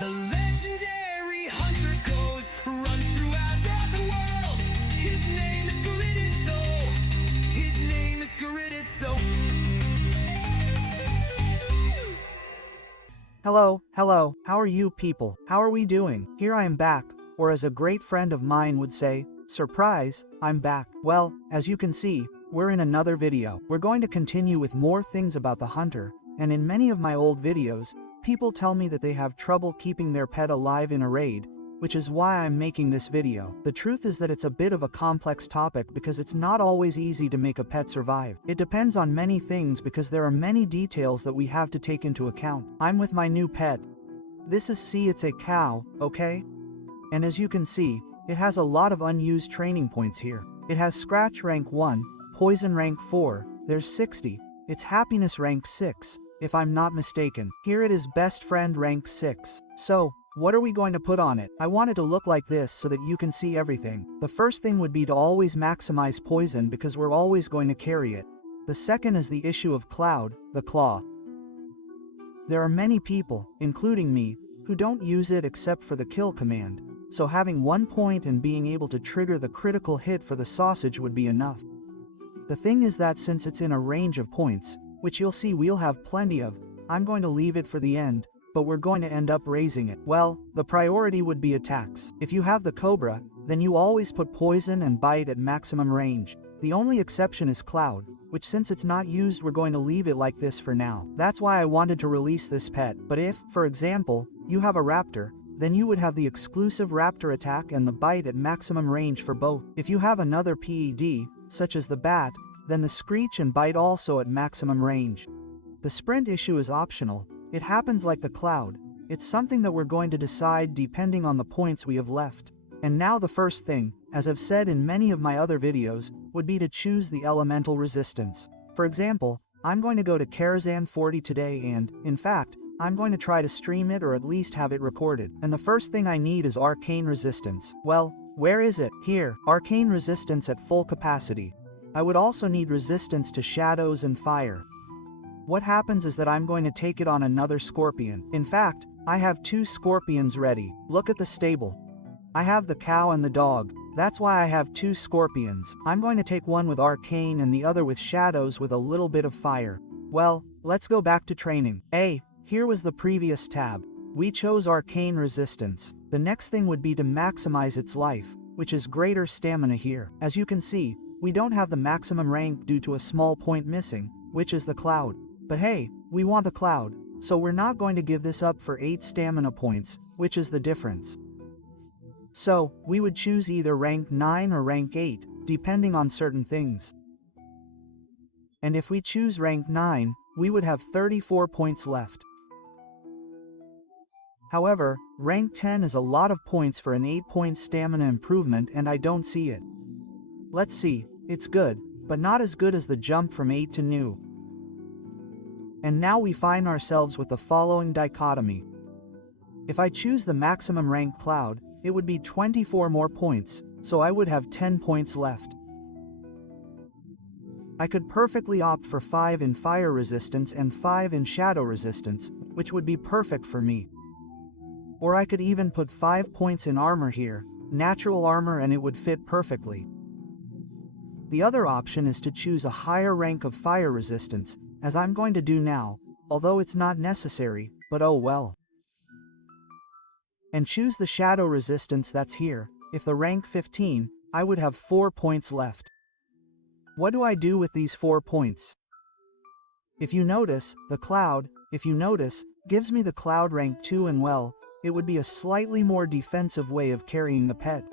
The legendary hunter goes, runs throughout the world. His name is Geritid, his name is Geritid, so. Hello, how are you people? How are we doing? Here I am back, or as a great friend of mine would say, surprise, I'm back. Well, as you can see, we're in another video. We're going to continue with more things about the hunter, and in many of my old videos, people tell me that they have trouble keeping their pet alive in a raid, which is why I'm making this video. The truth is that it's a bit of a complex topic because it's not always easy to make a pet survive. It depends on many things because there are many details that we have to take into account. I'm with my new pet. It's a cow, okay? And as you can see, it has a lot of unused training points here. It has scratch rank 1, poison rank 4, there's 60, it's happiness rank 6, if I'm not mistaken. Here it is best friend rank 6. So, what are we going to put on it? I want it to look like this so that you can see everything. The first thing would be to always maximize poison because we're always going to carry it. The second is the issue of Cloud, the claw. There are many people, including me, who don't use it except for the kill command, so having 1 point and being able to trigger the critical hit for the sausage would be enough. The thing is that since it's in a range of points, which you'll see we'll have plenty of, I'm going to leave it for the end, but we're going to end up raising it. Well, the priority would be attacks. If you have the Cobra, then you always put poison and bite at maximum range. The only exception is Cloud, which since it's not used we're going to leave it like this for now. That's why I wanted to release this pet. But if, for example, you have a Raptor, then you would have the exclusive Raptor attack and the bite at maximum range for both. If you have another PED, such as the Bat, then the Screech and Bite also at maximum range. The Sprint issue is optional. It happens like the Cloud. It's something that we're going to decide depending on the points we have left. And now the first thing, as I've said in many of my other videos, would be to choose the elemental resistance. For example, I'm going to go to Karazhan 40 today and, in fact, I'm going to try to stream it or at least have it recorded. And the first thing I need is arcane resistance. Well, where is it? Here, arcane resistance at full capacity. I would also need resistance to shadows and fire. What happens is that I'm going to take it on another scorpion. In fact, I have 2 scorpions ready. Look at the stable. I have the cow and the dog. That's why I have 2 scorpions. I'm going to take one with arcane and the other with shadows with a little bit of fire. Well, let's go back to training. Here was the previous tab. We chose arcane resistance. The next thing would be to maximize its life, which is greater stamina here. As you can see, we don't have the maximum rank due to a small point missing, which is the Cloud. But hey, we want the Cloud, so we're not going to give this up for 8 stamina points, which is the difference. So, we would choose either rank 9 or rank 8, depending on certain things. And if we choose rank 9, we would have 34 points left. However, rank 10 is a lot of points for an 8-point stamina improvement and I don't see it. Let's see, it's good, but not as good as the jump from 8 to new. And now we find ourselves with the following dichotomy. If I choose the maximum rank Cloud, it would be 24 more points, so I would have 10 points left. I could perfectly opt for 5 in fire resistance and 5 in shadow resistance, which would be perfect for me. Or I could even put 5 points in armor here, natural armor, and it would fit perfectly. The other option is to choose a higher rank of fire resistance, as I'm going to do now, although it's not necessary, but oh well. And choose the shadow resistance that's here. If the rank 15, I would have 4 points left. What do I do with these 4 points? If you notice, the Cloud, gives me the Cloud rank 2 and well, it would be a slightly more defensive way of carrying the pet.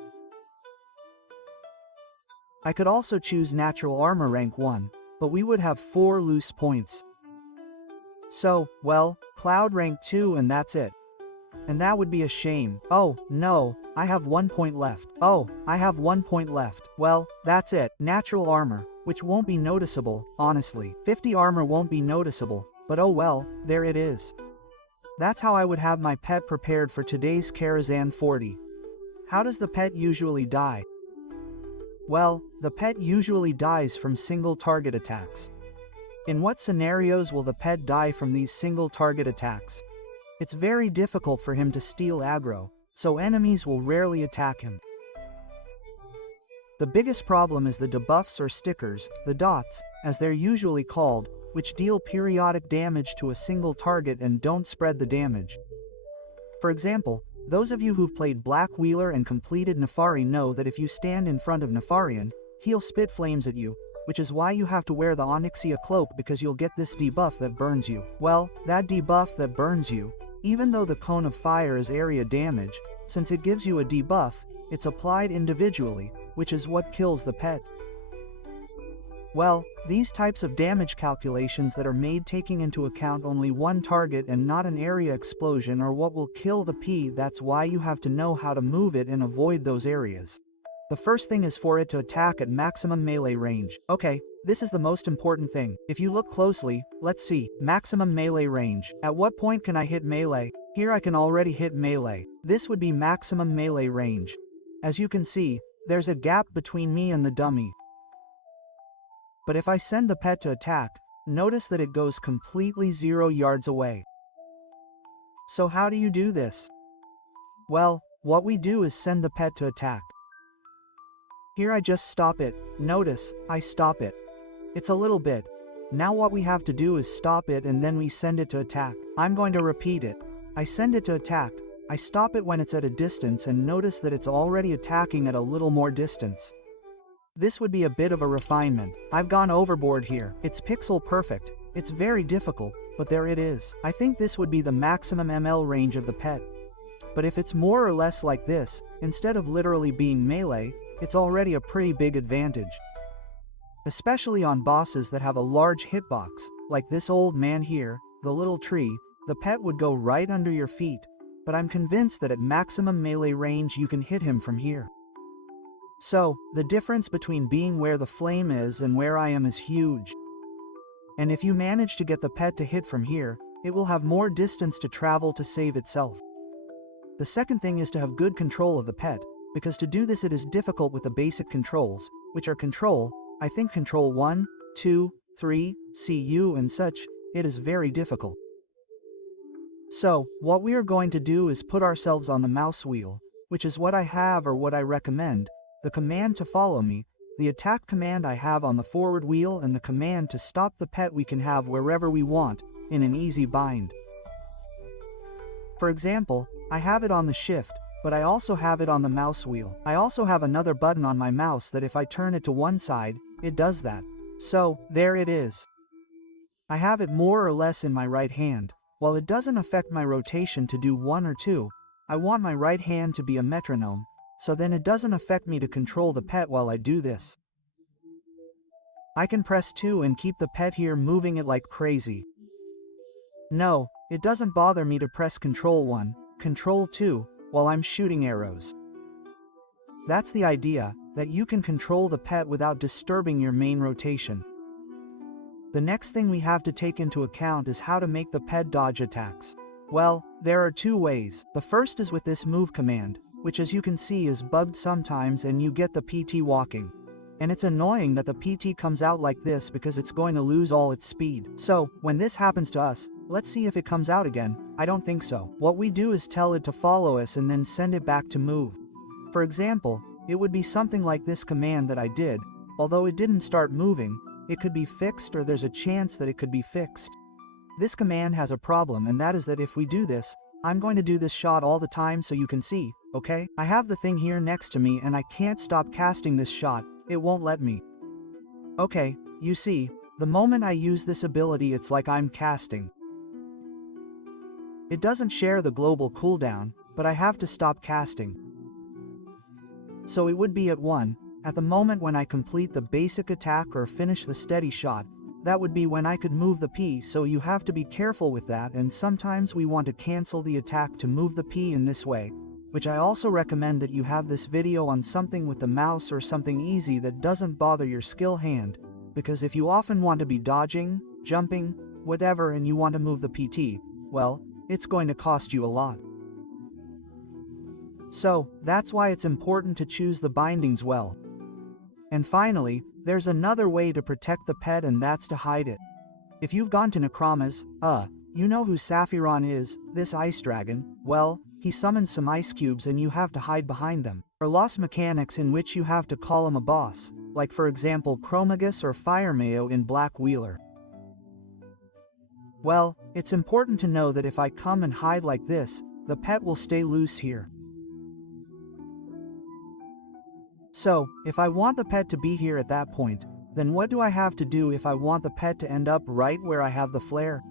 I could also choose natural armor rank 1, but we would have 4 loose points. So, well, Cloud rank 2 and that's it. And that would be a shame. Oh, no, I have 1 point left. Well, that's it. Natural armor, which won't be noticeable, honestly. 50 armor won't be noticeable, but oh well, there it is. That's how I would have my pet prepared for today's Karazhan 40. How does the pet usually die? Well, the pet usually dies from single target attacks. In what scenarios will the pet die from these single target attacks? It's very difficult for him to steal aggro, so enemies will rarely attack him. The biggest problem is the debuffs or stickers, the dots, as they're usually called, which deal periodic damage to a single target and don't spread the damage. For example, those of you who've played Black Wheeler and completed Nefari know that if you stand in front of Nefarian, he'll spit flames at you, which is why you have to wear the Onyxia cloak because you'll get this debuff that burns you. Well, that debuff that burns you, even though the cone of fire is area damage, since it gives you a debuff, it's applied individually, which is what kills the pet. Well, these types of damage calculations that are made taking into account only one target and not an area explosion are what will kill the P. That's why you have to know how to move it and avoid those areas. The first thing is for it to attack at maximum melee range. Okay, this is the most important thing. If you look closely, let's see, maximum melee range. At what point can I hit melee? Here I can already hit melee. This would be maximum melee range. As you can see, there's a gap between me and the dummy. But if I send the pet to attack, notice that it goes completely 0 yards away. So how do you do this? Well, what we do is send the pet to attack. Here I just stop it. Notice, I stop it. It's a little bit. Now what we have to do is stop it and then we send it to attack. I'm going to repeat it. I send it to attack. I stop it when it's at a distance and notice that it's already attacking at a little more distance. This would be a bit of a refinement. I've gone overboard here. It's pixel perfect. It's very difficult, but there it is. I think this would be the maximum ML range of the pet. But if it's more or less like this, instead of literally being melee, it's already a pretty big advantage. Especially on bosses that have a large hitbox, like this old man here, the little tree, the pet would go right under your feet, but I'm convinced that at maximum melee range you can hit him from here. So, the difference between being where the flame is and where I am is huge. And if you manage to get the pet to hit from here, it will have more distance to travel to save itself. The second thing is to have good control of the pet, because to do this it is difficult with the basic controls, which are control, I think control 1, 2, 3, CU and such, it is very difficult. So, what we are going to do is put ourselves on the mouse wheel, which is what I have or what I recommend, the command to follow me, the attack command I have on the forward wheel and the command to stop the pet we can have wherever we want, in an easy bind. For example, I have it on the shift, but I also have it on the mouse wheel. I also have another button on my mouse that if I turn it to one side, it does that. So, there it is. I have it more or less in my right hand. While it doesn't affect my rotation to do 1 or 2, I want my right hand to be a metronome, so then it doesn't affect me to control the pet while I do this. I can press 2 and keep the pet here moving it like crazy. No, it doesn't bother me to press Control 1, Control 2, while I'm shooting arrows. That's the idea, that you can control the pet without disturbing your main rotation. The next thing we have to take into account is how to make the pet dodge attacks. Well, there are 2 ways. The first is with this move command, which as you can see is bugged sometimes and you get the PT walking. And it's annoying that the PT comes out like this because it's going to lose all its speed. So, when this happens to us, let's see if it comes out again. I don't think so. What we do is tell it to follow us and then send it back to move. For example, it would be something like this command that I did, although it didn't start moving, it could be fixed or there's a chance that it could be fixed. This command has a problem and that is that if we do this, I'm going to do this shot all the time so you can see, okay? I have the thing here next to me and I can't stop casting this shot, it won't let me. Okay, you see, the moment I use this ability it's like I'm casting. It doesn't share the global cooldown, but I have to stop casting. So it would be at 1, at the moment when I complete the basic attack or finish the steady shot, that would be when I could move the P, so you have to be careful with that and sometimes we want to cancel the attack to move the P in this way, which I also recommend that you have this video on something with the mouse or something easy that doesn't bother your skill hand, because if you often want to be dodging, jumping, whatever and you want to move the PT, well, it's going to cost you a lot. So, that's why it's important to choose the bindings well. And finally, there's another way to protect the pet and that's to hide it. If you've gone to Necromas, You know who Saphiron is, this ice dragon? Well, he summons some ice cubes and you have to hide behind them. Or lost mechanics in which you have to call him a boss, like for example Chromagus or Firemayo in Black Wheeler. Well, it's important to know that if I come and hide like this, the pet will stay loose here. So, if I want the pet to be here at that point, then what do I have to do if I want the pet to end up right where I have the flare?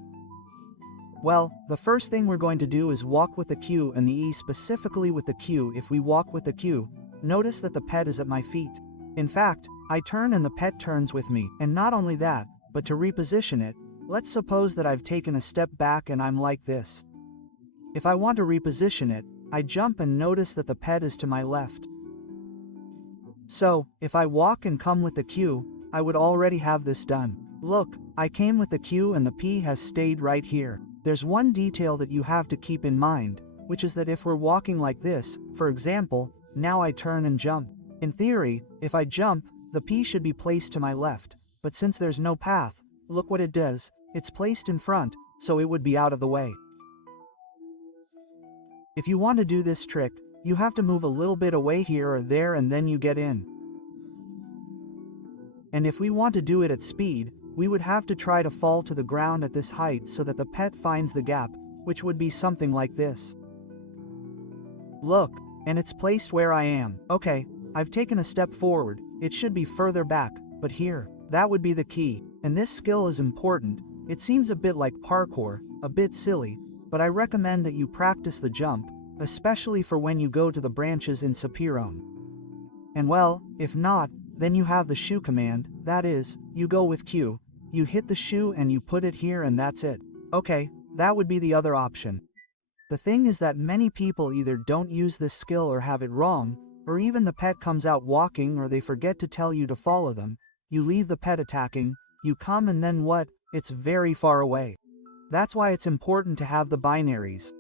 Well, the first thing we're going to do is walk with the Q and the E, specifically with the Q. If we walk with the Q, notice that the pet is at my feet. In fact, I turn and the pet turns with me. And not only that, but to reposition it, let's suppose that I've taken a step back and I'm like this. If I want to reposition it, I jump and notice that the pet is to my left. So, if I walk and come with the Q, I would already have this done. Look, I came with the Q and the P has stayed right here. There's one detail that you have to keep in mind, which is that if we're walking like this, for example, now I turn and jump. In theory, if I jump, the P should be placed to my left, but since there's no path, look what it does, it's placed in front, so it would be out of the way. If you want to do this trick, you have to move a little bit away here or there and then you get in. And if we want to do it at speed, we would have to try to fall to the ground at this height so that the pet finds the gap, which would be something like this. Look, and it's placed where I am. Okay, I've taken a step forward, it should be further back, but here, that would be the key. And this skill is important. It seems a bit like parkour, a bit silly, but I recommend that you practice the jump, especially for when you go to the branches in Saphiron. And well, if not, then you have the shoe command, that is, you go with Q, you hit the shoe and you put it here and that's it. Okay, that would be the other option. The thing is that many people either don't use this skill or have it wrong, or even the pet comes out walking or they forget to tell you to follow them, you leave the pet attacking, you come and then what, it's very far away. That's why it's important to have the binaries.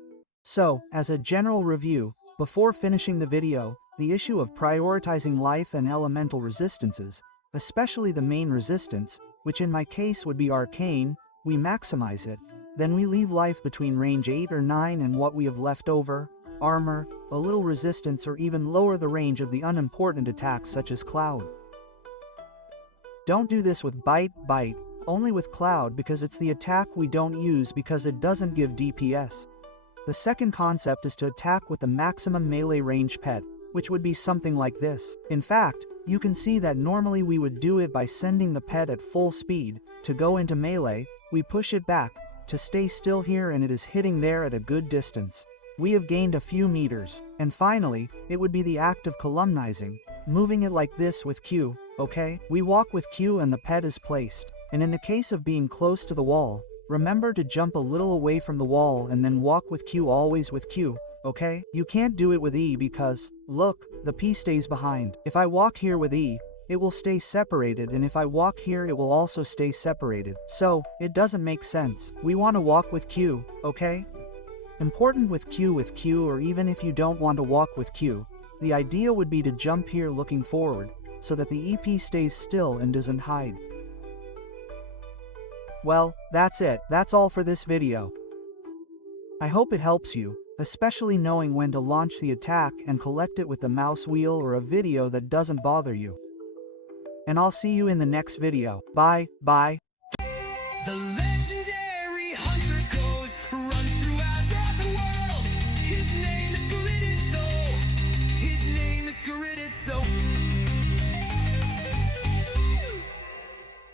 So, as a general review, before finishing the video, the issue of prioritizing life and elemental resistances, especially the main resistance, which in my case would be arcane, we maximize it, then we leave life between range 8 or 9 and what we have left over, armor, a little resistance or even lower the range of the unimportant attacks such as Cloud. Don't do this with Bite, only with Cloud because it's the attack we don't use because it doesn't give DPS. The second concept is to attack with the maximum melee range pet, which would be something like this. In fact, you can see that normally we would do it by sending the pet at full speed. To go into melee, we push it back, to stay still here and it is hitting there at a good distance. We have gained a few meters. And finally, it would be the act of columnizing, moving it like this with Q, okay? We walk with Q and the pet is placed. And in the case of being close to the wall, remember to jump a little away from the wall and then walk with Q, always with Q. Okay? You can't do it with E because, look, the P stays behind. If I walk here with E, it will stay separated and if I walk here it will also stay separated. So, it doesn't make sense. We want to walk with Q, okay? Important with Q or even if you don't want to walk with Q, the idea would be to jump here looking forward, so that the EP stays still and doesn't hide. Well, that's it. That's all for this video. I hope it helps you, especially knowing when to launch the attack and collect it with the mouse wheel or a video that doesn't bother you. And I'll see you in the next video. Bye. The